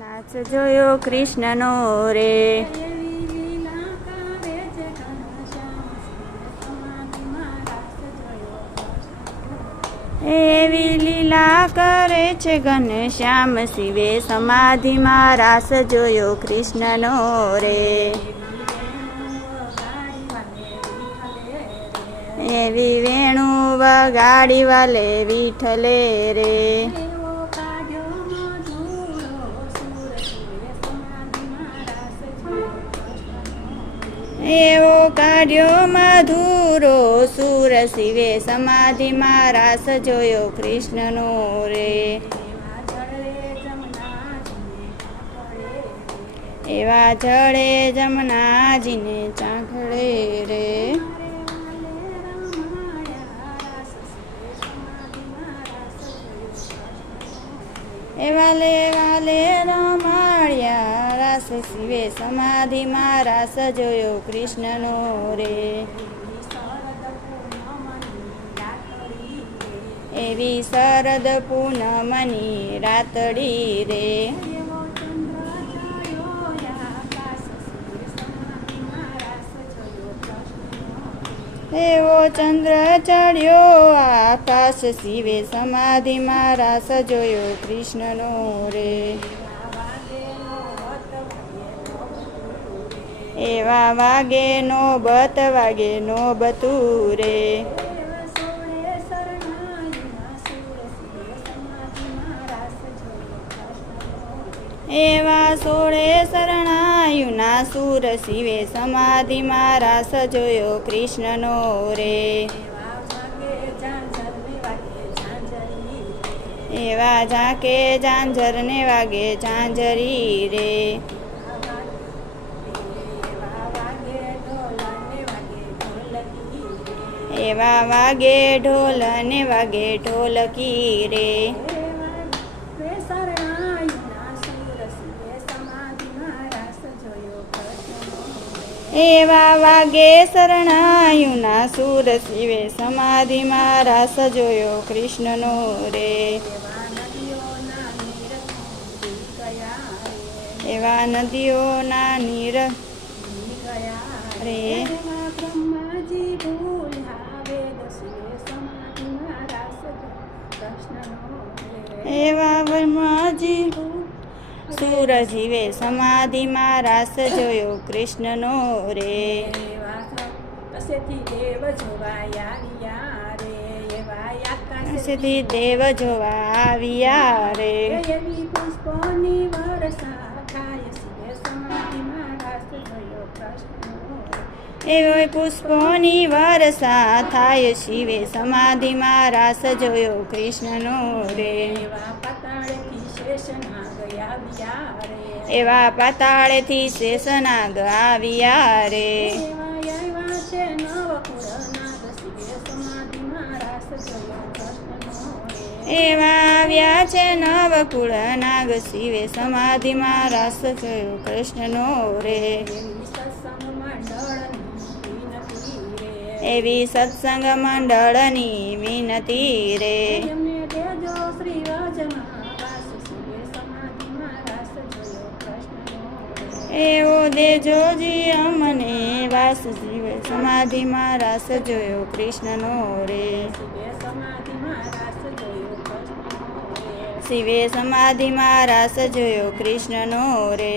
નાચ જોયો કૃષ્ણનો રે, એવી લીલા કરે છે ઘનશ્યામ શિવે સમાધિમાં રાસ જોયો કૃષ્ણનો રે, એવી વેણુ વગાડી વાલે વિઠ્ઠલે રે, એવો કાઢ્યો મધુરો સુર શિવે સમાધિમાં રાસ જોયો કૃષ્ણનો રે, એવા જળે જમનાજીને ચાખડે રે, વાલે વાલે રમાડ્યા રાસ શિવે સમાધિમાં રાસ જોયો કૃષ્ણનો રે, એવી શરદ પૂનમની રાતડી રે, એવો ચંદ્ર ચડ્યો આકાશ શિવે સમાધિમાં રાસ જોયો કૃષ્ણનો રે, એવા વાગે નો બતું રે, એવા સોળે શરણાયુના સુર શિવે સમાધિમાં રાસ જોયો કૃષ્ણનો રે, એવા ઝાંકે ઝાંઝરને વાગે ઝાંઝરી રે, એવા વાગે ઢોલ ને વાગે ઢોલકી રે, એવા વાગે શરણાયુના સુર શિવે સમાધિમાં રાસ જોયો કૃષ્ણનો રે, એવા નદીઓના નીર રે, એવા બ્રહ્માજી સુર જીવે સમાધિમાં રાસ જોયો કૃષ્ણનો રે, આકાશથી દેવ જોવા આવ્યા રે, એવો પુષ્પોની વર્ષા થાય શિવે સમાધિમાં રાસ જોયો કૃષ્ણનો રે, એવા પાતાળેથી શેષનાગ આવ્યા રે, એવા આવ્યા છે નવકુળ નાગ શિવે સમાધિમાં રાસ જોયો કૃષ્ણનો રે, એવી સત્સંગ મંડળની વિનતી રે, એવો દેજોજી અમને વાસ શિવે સમાધિમાં રાસ જોયો કૃષ્ણનો રે, શિવે સમાધિમાં રાસ જોયો કૃષ્ણનો રે.